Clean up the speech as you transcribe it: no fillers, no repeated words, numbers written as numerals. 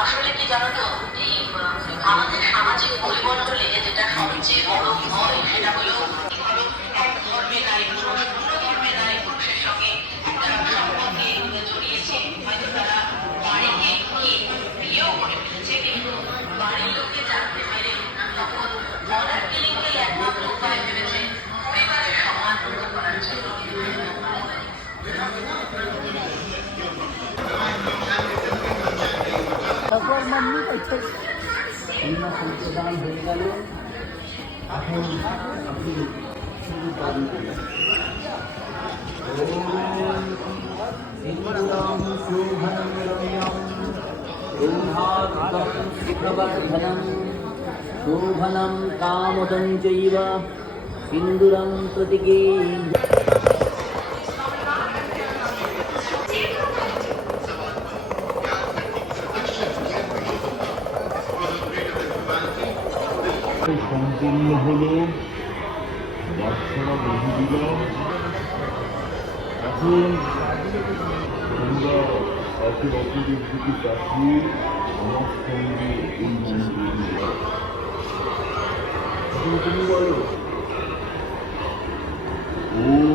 আসলে কি জানো তো, আমাদের সামাজিক পরিমণ্ডলে যেটা সবচেয়ে বড় ভয় সেটা হলো এক ধর্মের নারী পুরুষ, অন্য ধর্মের নারী পুরুষের সঙ্গে একটা সম্পর্কে জড়িয়েছে। হয়তো তারা বাড়িতে গিয়ে বিয়েও করে ফেলেছে, কিন্তু বাড়ির লোককে জানতে পেরে তখন অর্ডার কিলিংকেই একমাত্র উপায় ভেবেছে পরিবারের সম্মান রক্ষা করার জন্য। সংশোধন হয়ে গেল। এখন আপনি শুরু করেন। শোভनं কামদं चैव सिन्दूरं प्रतिगे সম্পূর্ণ হলো। বাচ্চারা বসে দিলাম। এখন তোমরা একে অপরের দিকে তাকিয়ে আমার সঙ্গে এই মন্ত্র তুমি বলো, ও